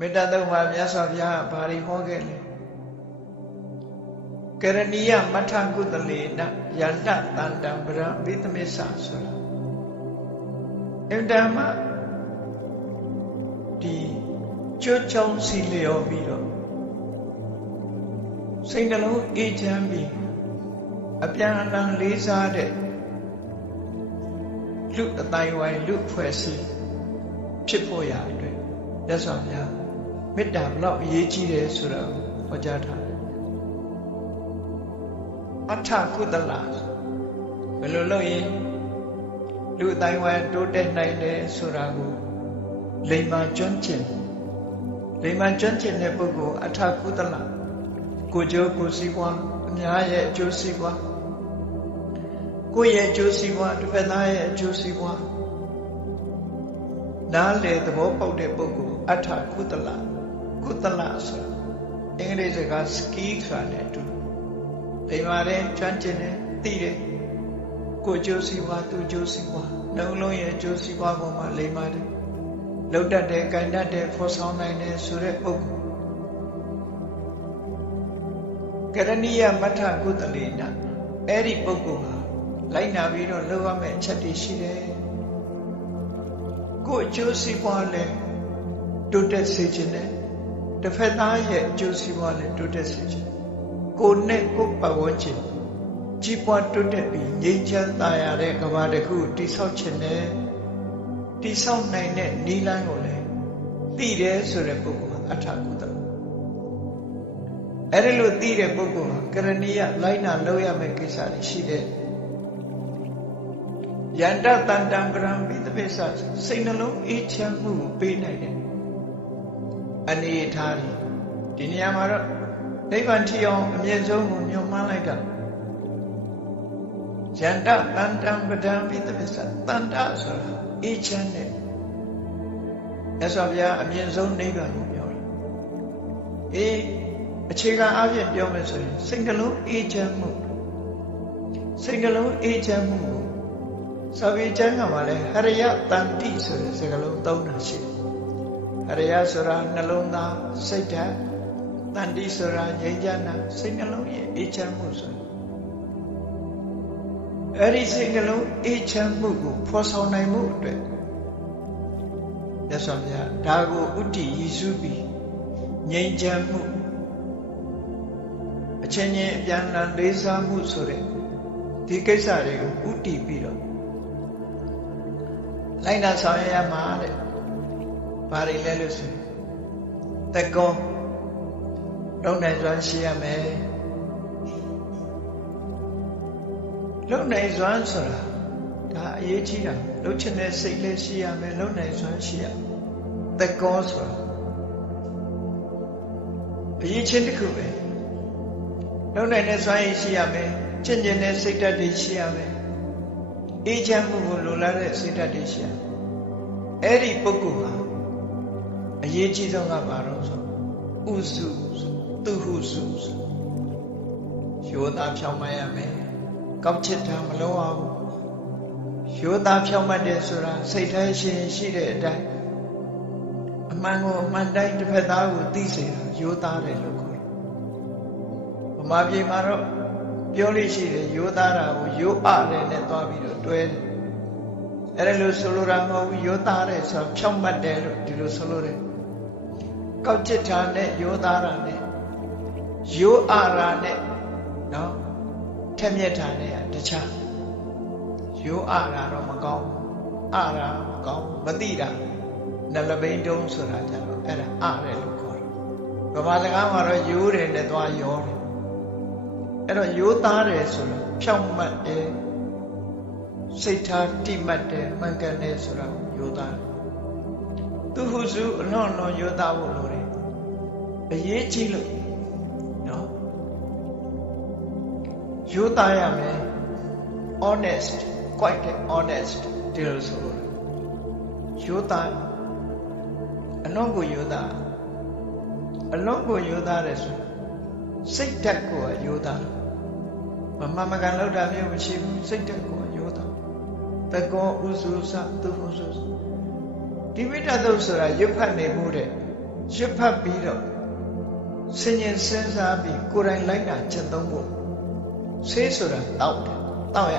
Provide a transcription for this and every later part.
မေတ္တာသုံးပါးမြတ်စွာဘုရားဘာတွေဟောခဲ့လဲကရဏီယမထကုသလေနယန္တတန္တံပရံပိသမစ္ဆာဆိုတာအင်တမဒီကျွတ်ချောင်းစီလျော်ပြီးတော့စိတ်နှလုံးအေးချမ်းပြီးအပြန်အလှန်လေးစားတဲ့လူအတိုင်းဝိုင်းလူဖွဲ့စည်းဖြစ်ဖို့ရအတွက်မြတ်စွာဘုရားမေတ္တာဘလောက်အရေးကြီးတယ်ဆိုတာကိုဟောကြားထားတယ်အထကုသလဘယ်လိုလုပ်ရင်လူအတိုင်းဝိုင်းတိုးတက်နိုင်တယ်ဆိုတာကိုလိမ္မာကျွမ်းကျင်တဲ့ပုဂ္ဂိုလ်အထကုသလကိုကျိုးကိုစီးပွားအများရဲ့အကျိုးစီးပွားကိုယ့်ရဲ့အကျိုးစီးပွားတစ်ဖက်သားရဲ့အကျိုးစီးပွားနားလေသဘောပေါက်တဲ့ပုဂ္ဂိုလ်အထကုသလဆိုအင်္ဂလိပ်စကား skill ဆိုတာနဲ့အတူလိမ္မာတဲ့ကျွမ်းကျင်တဲ့သိတဲ့ကိုယ်အကျိုးစီးပွားသူ့အကျိုးစီးပွားနှလုံးရဲ့အကျိုးစီးပွားပေါ်မှာလိမ္မာတဲ့လှုပ်တတ်တဲ့၊ကိုင်တတ်တဲ့၊ဖော်ဆောင်နိုင်တဲ့ဆိုတဲ့ပုဂ္ဂိုလ်ကရဏီယမထကုသလေနအဲ့ဒီပုဂ္ဂိုလ်ဟာလိုက်နာပြီးတော့လုပ်ရမယ့်အချက်တွေရှိတယ်ကိုယ်အကျိုးစီးပွားလည်းတိုးတက်စေခြင်းနဲ့တစ်ဖက်သားရဲ့အကျိုးစီးပွားလည်းတိုးတက်စေခြင်းကိုယ်နဲ့ကိုယ်ပတ်ဝန်းကျင်ကြီးပွားတိုးတက်ပြီးငြိမ်းချမ်းသာယာတဲ့ကမ္ဘာတစ်ခုတည်ဆောက်ခြင်းနဲ့တည်ဆောက်နိုင်တဲ့နည်းလမ်းကိုလည်းသိတယ်ဆိုတဲ့ပုဂ္ဂိုလ်အထကုသလအဲ့ဒီလိုသိတဲ့ပုဂ္ဂိုလ်ကရဏီယလိုက်နာလုပ်ရမယ့်ကိစ္စတွေရှိတယ်ယန္တတန္တံပရံပိသမစ္ဆာစိတ်နှလုံးအေးချမ်းမှုကိုပေးနိုင်တယ်အနေထားဒီနေရာမှာတော့နိဗ္ဗာန်ထီအောင်အမြင့်ဆုံးကိုမျှော်မှန်းလိုက်တာယန္တတန္တံပရံပိသမစ္ဆာတန္တဆိုတာအေးချမ်းတဲ့မြတ်စွာဘုရားအမြင့်ဆုံးနိဗ္ဗာန်ကိုပြောတယ်အခြေခံအပြင်ပြောမယ်ဆိုရင်စိတ်နှလုံးအေးချမ်းမှုကိုစာပေကျမ်းကမှလည်းဟရယတန္တိဆိုတဲ့စကားလုံးသုံးတာရှိတယ်ဟရယဆိုတာနှလုံးသားစိတ်ဓာတ်တန္တိဆိုတာငြိမ်းချမ်းတာစိတ်နှလုံးရဲ့အေးချမ်းမှုဆိုအဲ့ဒီစိတ်နှလုံးအေးချမ်းမှုကိုဖော်ဆောင်နိုင်မှုအတွက်မြတ်စွာဘုရားဒါကိုဥတ္တိရည်စူးပြီးငြိမ်းချမ်းမှုအချင်းချင်းအပြန်အလှန်လေးစားမှုဆိုတဲ့ဒီကိစ္စတွေကိုဥတည်ပြီးတော့လိုက်နာဆောင်ရွက်ရမှာတဲ့ဘာတွေလဲလို့ဆိုတကောလုံနိုင်စွမ်းရှိရမယ်လုံနိုင်စွမ်းဆိုတာဒါအရေးကြီးတာလှုပ်ချင်တဲ့စိတ်လေးရှိရမယ်လုံနိုင်စွမ်းရှိရတကောဆိုတာအရေးချင်းတစ်ခုပဲလုံနိုင်တဲ့စွမ်းရည်ရှိရမယ်ချင့်ကျင်တဲ့စိတ်ဓာတ်တွေရှိရမယ်အေးချမ်းမှုကိုလိုလားတဲ့စိတ်ဓာတ်တွေရှိရအဲ့ဒီပုဂ္ဂိုလ်ဟာအရေးကြီးဆုံးကဘာလို့ဆိုဥစုသူဟုစုယောသားဖြောင်းမှတ်ရမယ်ကောက်ချစ်တာမလုံးအောင်ယောသားဖြောင်းမှတ်တယ်ဆိုတာစိတ်တိုင်းရှင်ရှိတဲ့အတိုင်းအမှန်ကိုအမှန်တိုင်းတစ်ဖက်သားကိုသိစေတာယောသားတယ်လို့ခေါ်တယ်ဗမာပြည်မှာတော့ပြောလို့ရှိတယ်ယောသားတာကိုယောအနဲ့သွားပြီးတော့တွဲတယ်အဲ့ဒါလို့ဆိုလိုတာမဟုတ်ဘူးယောသားတယ်ဆိုဖြောင်းမှတ်တယ်လို့ဒီလိုဆိုလိုတယ်ကောက်ချစ်တာနဲ့ယောသားတာနဲ့ယောအာရာနဲ့နော်ထက်မြက်တာနဲ့တခြားယောအာရာတော့မကောင်းအာရာမကောင်းမသိတာနလဘိန်းတုံးဆိုတာကြတော့အဲ့ဒါအားတယ်လို့ခေါ်တယ်ဗမာစကားမှာတော့ယိုးတယ်နဲ့သွားရောတယ်အဲ့တော့ယိုးသားတယ်ဆိုတော့ဖြောင့်မတ်တယ်စိတ်ထားတိမှတ်တယ်မှန်ကန်တယ်ဆိုတာယိုးသားသူဟုစုအလွန်ယိုးသားဖို့လိုတယ်အရေးကြီးလို့နော်ယိုးသားရမယ် honest quite honest ဒီလိုဆိုလို့ယိုးသားအလွန်ကိုယိုးသားတယ်ဆိုစိတ်ဓာတ်ကိုယိုးသားမမကန်လောက်တာမျိုးမရှိဘူးစိတ်ဓာတ်ကိုယိုးသားတကောဥစုစသူဟုစုဒီမိတ္တသုတ်ဆိုတာရွတ်ဖတ်နေမှုတဲ့ ရွတ်ဖတ်ပြီးတော့ဆင်ញင်စဉ်းစားပြီးကိုယ်တိုင်လိုက်တာကျင့်သုံးဖို့ဆေးဆိုတာတောက်တယ်တောက်ရ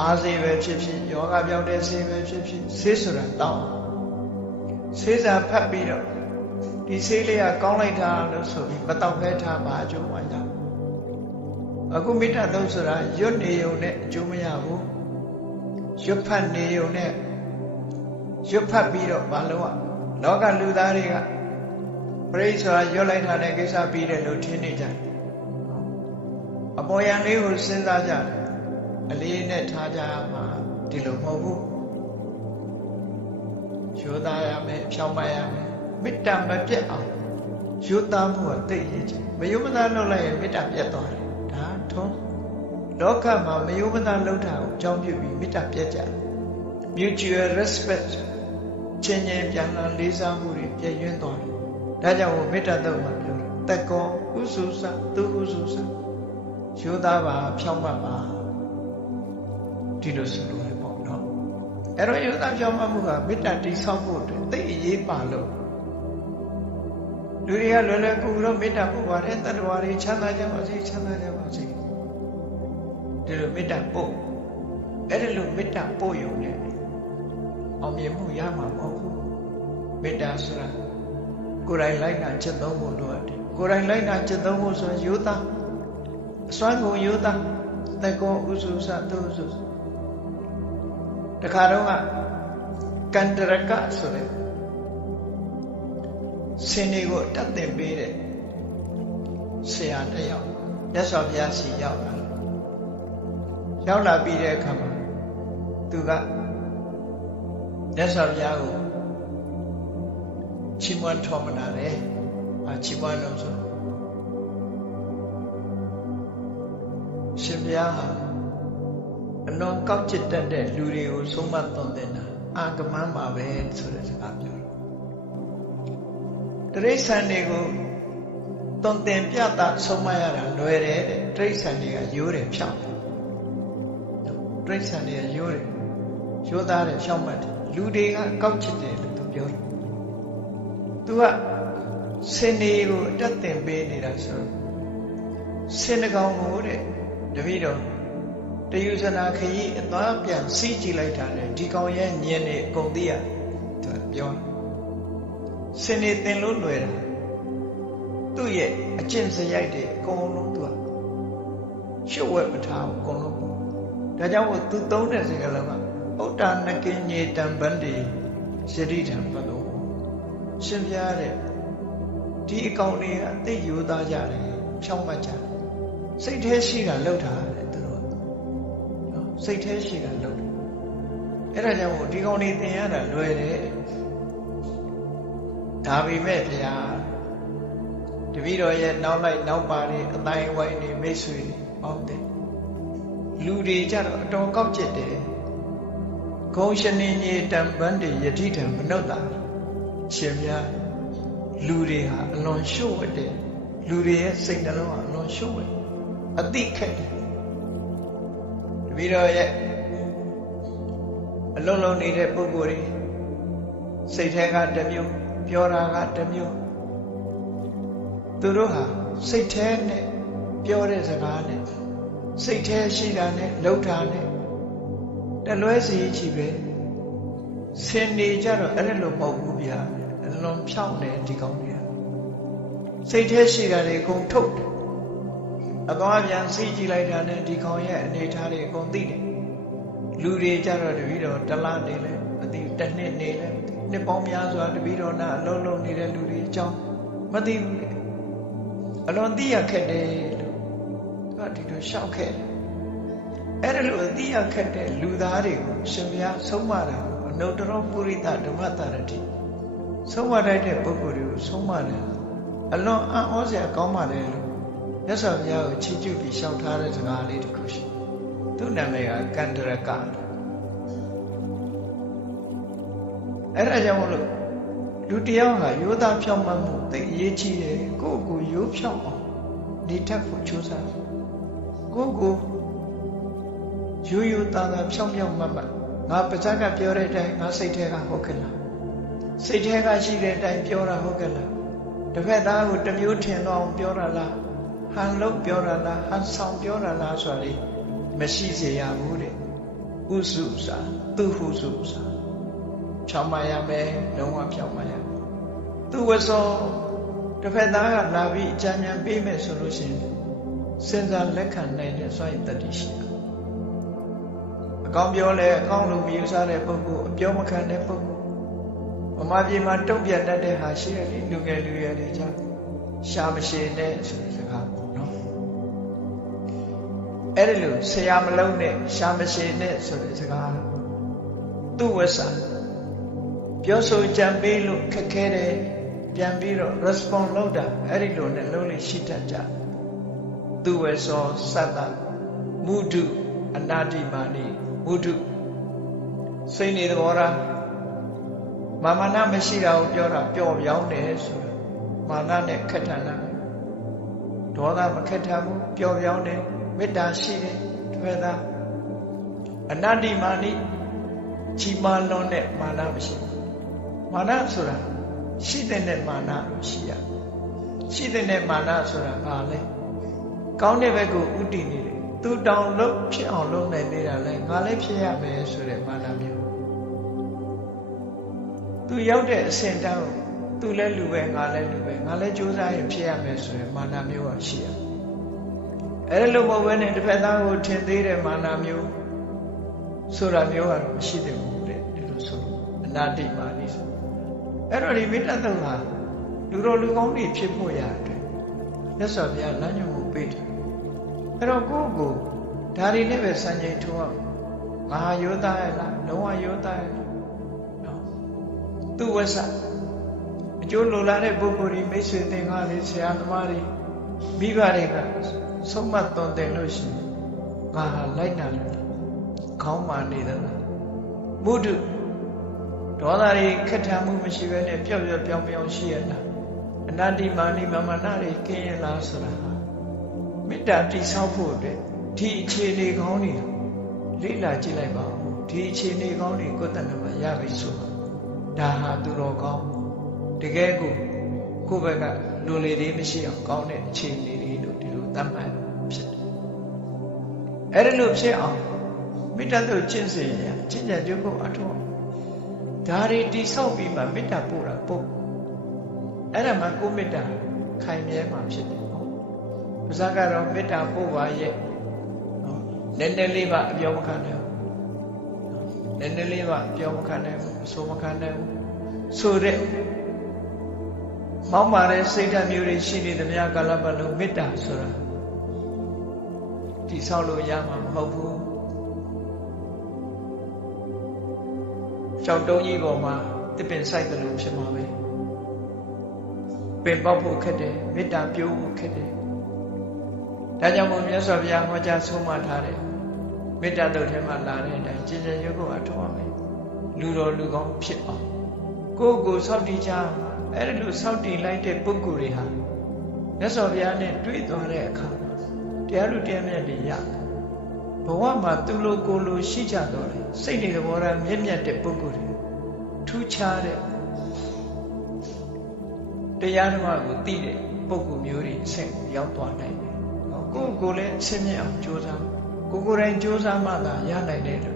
အားစေပဲဖြစ်ဖြစ်ယောဂပြောင်းတဲ့ဆေးပဲဖြစ်ဖြစ်ဆေးဆိုတာတောက်ဆေးစာဖတ်ပြီးတော့ဒီဆေးလေးကကောင်းလိုက်တာလို့ဆိုပြီးမတောက်ပဲထားပါအကျိုးမရအခုမေတ္တာသုံးဆိုတာရွတ်နေုံနဲ့အကျိုးမရဘူးရွတ်ဖတ်နေုံနဲ့ရွတ်ဖတ်ပြီးတော့မလုပ်ရလောကလူသားတွေကပရိစ္ဆာရွတ်လိုက်တာနဲ့ကိစ္စပြီးတယ်လို့ထင်နေကြတယ်အပေါ်ယံလေးကိုစဉ်းစားကြတယ်အလေးနဲ့ထားကြမှာဒီလိုမဟုတ်ဘူးယူသားရမယ်ဖြောင်းမရမယ်မေတ္တာမပြတ်အောင်ယူသားမှုကသိရခြင်းမယုမသားလုပ်လိုက်ရင်မေတ္တာပြတ်သွားတယ်ဒါထုံးလောကမှာမယုမသားလုပ်တာကိုအကြောင်းပြုပြီးမေတ္တာပြတ်ကြတယ် mutual respect ချင်းချင်းပြန်လာလေးစားမှုတွေပြည့်ရင်းသွားတယ်ဒါကြောင့်မေတ္တာတော့မှပြောတယ်တကောဥစုစသူဥစုစယူသားပါဖြောင်းမှတ်ပါဒီလိုဆိုလို့ရပေါ့နော်အဲ့တော့ယူသားဖြောင်းမှတ်မှုကမေတ္တာတည်ဆောက်ဖို့အတွက်သိအရေးပါလို့လူတွေကလွယ်လွယ်ကူကူတော့မေတ္တာပို့ပါတယ်တတ္တဝါတွေချမ်းသာကြပါစေချမ်းသာကြပါစေဒီလိုမေတ္တာပို့အဲ့ဒီလိုမေတ္တာပို့ရုံနဲ့အောင်မြင်မှုရမှာမဟုတ်ဘူးမေတ္တာဆိုတာကိုယ်တိုင်လိုက်နာကျင့်သုံးဖို့လိုအပ်တယ်ကိုယ်တိုင်လိုက်နာကျင့်သုံးဖို့ဆိုရင်ယူသားအစွမ်းကုန်ယူသားတကောဥစုစသုစုတခါတော့ကန္တရကဆိုတဲ့ဆင်းနေကိုတတ်သင်ပေးတဲ့ဆရာတစ်ယောက်မြတ်စွာဘုရားစီရောက်လာပြီးတဲ့အခါမှာသူကမြတ်စွာဘုရားကိုချီးမွမ်းထောမနာတယ်ချီးမွမ်းလို့ဆိုရှင်ဘုရားဟာအလွန်ကောက်ကျစ်တတ်တဲ့လူတွေကိုဆုံးမသွန်သင်တာအာဂမန်းပါပဲဆိုတဲ့စကားပြောတယ်တိရစ္ဆာန်တွေကိုသွန်သင်ပြတာဆုံးမရတာလွယ်တယ်တဲ့တိရစ္ဆာန်တွေကရိုးတယ်ဖြောင်းတိရစ္ဆာန်တွေကရိုးတယ်ရိုးသားတယ်ဖြောင်းမှတ်တယ်လူတွေကကောက်ကျစ်တယ်လို့သူပြောတယ်သူကဆင်းနေကိုအတက်သင်ပေးနေတာဆိုဆင်းတကောင်ကိုတဲ့တပည့်တော်တယုဇနာခရီးအသွားပြန်စီးကြည့်လိုက်တာနဲ့ဒီကောင်ရဲ့ညင်နေအကုန်သိရသူပြောဆင်းနေသင်လို့လွယ်တာသူ့ရဲ့အကျင့်စရိုက်တွေအကုန်လုံးသူကရှုပ်ဝဲမထားဘူးအကုန်လုံးဒါကြောင့်မို့သူသုံးတဲ့စကားလုံးကဥဒ္ဒါနကိညေတံဗန္တိယတိထံဘလောရှင်ပြားတဲ့ဒီအကောင်တွေကအသိယူသားကြတယ်ဖြောင်းမှတ်ကြတယ်စိတ်แท้ရှိတာလောက်တာတဲ့သူတို့နော်စိတ်แท้ရှိတာလောက်တယ်အဲ့ဒါကြောင့်ဒီကောင်တွေသင်ရတာလွယ်တယ်ဒါပေမဲ့ဗျာတပည့်တော်ရဲ့နောက်လိုက်နောက်ပါတွေအတိုင်းဝိုင်းတွေမိတ်ဆွေတွေဟုတ်တယ်လူတွေကြတော့အတော်ကောက်ကျစ်တယ်ဂုံရှင်နေညေတံဗန္တိယတိထံမနုဿတာရှင်များလူတွေဟာအလွန်ရှုပ်ဝတ်တယ်လူတွေရဲ့စိတ်နှလုံးဟာအလွန်ရှုပ်ဝတ်အသိခက်တယ်တပည့်တော်ရဲ့အလုံးလုံးနေတဲ့ပုဂ္ဂိုလ်တွေစိတ်ထဲကတစ်မျိုးပြောတာကတစ်မျိုးသူတို့ဟာစိတ်ထဲနဲ့ပြောတဲ့စကားနဲ့စိတ်ထဲရှိတာနဲ့လှုပ်တာနဲ့တလွဲစီချီပဲဆင်နေကြတော့အဲ့လိုမဟုတ်ဘူးဗျာအလွန်ဖြောင်းတယ်ဒီကောင်းတွေကစိတ်ထဲရှိတာတွေအကုန်ထုတ်တယ်အသွားပြန်စီးကြည့်လိုက်တာနဲ့ဒီကောင်ရဲ့အနေထားတွေအကုန်သိတယ်လူတွေကြတော့တပည့်တော်တလားနေလဲမသိတစ်နှစ်နေလဲနှစ်ပေါင်းများစွာတပည့်တော်နာအလုံးလုံးနေတဲ့လူတွေအကြောင်းမသိဘူးလေအလွန်သိရခက်တယ်လို့သူကဒီလိုရှောက်ခဲ့အဲ့ဒါလိုသိရခက်တဲ့လူသားတွေကိုရှင်ဘုရားဆုံးမတာအနုတ္တရောပုရိသဓမ္မတာရတိဆုံးမတတ်တဲ့ပုဂ္ဂိုလ်တွေကိုဆုံးမတယ်အလွန်အံ့ဩစရာကောင်းပါတယ်လို့မြတ်စွာဘုရားကိုချီးကျူးပြီးရှောက်ထားတဲ့စကားလေးတစ်ခုရှိသူ့နာမည်ကကန္တရကအဲ့ဒါကြောင့်မလို့လူတယောက်ဟာရိုးသားဖြောင့်မတ်မှုသိအရေးကြီးတယ်ကိုယ့်ကိုရိုးဖြောင့်အောင်ဒီထက်ဖို့ကြိုးစားကိုယ့်ကိုရိုးသားဖြောင့်ဖြောင့်မတ်မတ်ငါပါဇက်ကပြောတဲ့အတိုင်းငါစိတ်ထဲကဟုတ်ကဲ့လား စိတ်ထဲကရှိတဲ့အတိုင်းပြောတာဟုတ်ကဲ့လားတစ်ဖက်သားကိုတစ်မျိုးထင်တော့အောင်ပြောတာလားဟန်လို့ပြောတာလားဟန်ဆောင်ပြောတာလားဆိုတာလေမရှိစေရဘူးတဲ့ဥစုစာသူဟုစုစာဖြောင်းမရမယ်လုံးဝဖြောင်းမရသူဝစောတစ်ဖက်သားကလာပြီးအကြံဉာဏ်ပေးမယ်ဆိုလို့ရှိရင်စဉ်းစားလက်ခံနိုင်တဲ့စွမ်းရည်တတ္တိရှိတာအကောင်းပြောလဲအကောင်းလို့မြည်စားတဲ့ပုဂ္ဂိုလ်အပြောမခံတဲ့ပုဂ္ဂိုလ်ဗမာပြည်မှာတုံ့ပြန်တတ်တဲ့ဟာရှိတယ်လေလူငယ်လူရွယ်တွေကြောင့်ရှာမရှိနဲ့ဆိုတဲ့စကားပေါ့နော်အဲ့ဒီလိုဆရာမလုံးနဲ့ရှာမရှိနဲ့ဆိုတဲ့စကားသူ့ဝဆာပြောဆိုကြံပေးလို့ခက်ခဲတယ်ပြန်ပြီးတော့ response လုပ်တာအဲ့ဒီလိုနဲ့လုံးလေးရှိတတ်ကြသူဝဆောသတ္တမုဒုအနာတိမာနိမုဒုစိတ်နေသဘောထားမာမနာမရှိတာကိုပြောတာပျော့ပြောင်းတယ်ဆိုတာမာနနဲ့ခက်ထန်တာဒေါသမခက်ထန်ဘူးပျော့ပြောင်းတယ်မေတ္တာရှိတယ်တစ်ဖက်သားအနာတိမာနိကြီးမားလွန်းတဲ့မာနမရှိဘူးမာနဆိုတာရှိတဲ့မာနရှိရရှိတဲ့မာနဆိုတာဘာလဲကောင်းတဲ့ဘက်ကိုဥတည်နေတယ်သူတောင်လို့ဖြစ်အောင်လုပ်နိုင်သေးတာလဲငါလည်းဖြစ်ရမယ်ဆိုတဲ့မာနမျိုးသူရောက်တဲ့အဆင့်တန်းကိုသူလည်းလူပဲငါလည်းလူပဲငါလည်းကြိုးစားရင်ဖြစ်ရမယ်ဆိုတဲ့မာနမျိုးကရှိရအဲ့လိုမဟုတ်ဘဲနဲ့တစ်ဖက်သားကိုထင်သေးတဲ့မာနမျိုးဆိုတာမျိုးကတော့မရှိသင့်ဘူးတဲ့ဒီလိုဆိုအနာတိမာနိဆိုအဲ့တော့ဒီမေတ္တာတုံးဟာလူတော်လူကောင်းတွေဖြစ်ဖို့ရတယ်မြတ်စွာဘုရားလမ်းညွှန်မှုပေးတယ်အဲ့တော့ကိုယ့်ကိုဒါတွေနဲ့ပဲစံချိန်ထိုးအောင်ငါယောသားရဲ့လားလုံးဝယောသားရဲ့လားနော်သူဝဆအကျိုးလိုလားတဲ့ပုဂ္ဂိုလ်တွေမိတ်ဆွေသင်္ကားတွေဆရာသမားတွေမိဘတွေကဆုံးမသွန်သင်လို့ရှိရင်ငါဟာလိုက်နာလို့ခေါင်းမာနေတယ်လားမုဒုဒေါသတွေခက်ထန်မှုမရှိဘဲနဲ့ပျော့ပျော့ပြောင်းပြောင်းရှိရလားအနာတိမာနိမာမနာတွေကင်းရလားဆိုတာမေတ္တာတိဆောက်ဖို့အတွက်ဒီအခြေအနေကောင်းတွေလေ့လာကြည့်လိုက်ပါဦးဒီအခြေအနေကောင်းတွေကိုယ်တဏ္ဍမှာရပြီဆိုတာဒါဟာသူတော်ကောင်းတကယ်ကိုယ့်ဘက်ကလူလေတွေမရှိအောင်ကောင်းတဲ့အခြေအနေတွေလို့ဒီလိုသတ်မှတ်ဖြစ်တယ်အဲ့ဒါလို့ဖြစ်အောင်မေတ္တာတို့ကျင့်စဉ်ရကျင့်ကြံကြုတ်ဖို့အထောက်ဒါတွေတိဆောက်ပြီးမှမေတ္တာပို့တာပို့အဲ့ဒါမှကိုမေတ္တာခိုင်မြဲမှာဖြစ်တယ်ပါဇာကတော့မေတ္တာပို့ပါရဲ့နည်းနည်းလေးပါအပြောမခံနိုင်ဘူးနည်းနည်းလေးပါအပြောမခံနိုင်ဘူးအဆိုမခံနိုင်ဘူးဆိုတဲ့မောင်းမာတဲ့စိတ်ဓာတ်မျိုးတွေရှိနေသမျှကာလပတ်လုံးမေတ္တာဆိုတာတိဆောက်လို့ရမှာမဟုတ်ဘူးကြောက်တုံးကြီးပေါ်မှာတစ်ပင်ဆိုင်တယ်လို့ဖြစ်မှာပဲပင်ပေါက်ဖို့ခက်တယ်မေတ္တာပြိုးဖို့ခက်တယ်ဒါကြောင့်မို့မြတ်စွာဘုရားဟောကြားဆုံးမထားတယ်မေတ္တာတုတ်ထဲမှာလာတဲ့အတိုင်းကျင့်ကြံရုပ်ကိုအထောက်အမယ်လူတော်လူကောင်းဖြစ်အောင်ကိုယ့်ကိုစောင့်တည်ကြအဲ့လိုစောင့်တည်လိုက်တဲ့ပုဂ္ဂိုလ်တွေဟာမြတ်စွာဘုရားနဲ့တွေ့သွားတဲ့အခါတရားလူတရားမြတ်တွေရဘဝမှာသူလိုကိုလိုရှိကြတော့တယ်စိတ်တွေသဘောထားမြင့်မြတ်တဲ့ပုဂ္ဂိုလ်တွေထူးခြားတဲ့တရားဓမ္မကိုသိတဲ့ပုဂ္ဂိုလ်မျိုးတွေအဆင့်ကိုရောက်သွားနိုင်တယ်ကိုယ်လည်းအဆင့်မြင့်အောင်ကြိုးစားကိုယ်တိုင်ကြိုးစားမှသာရနိုင်တယ်လို့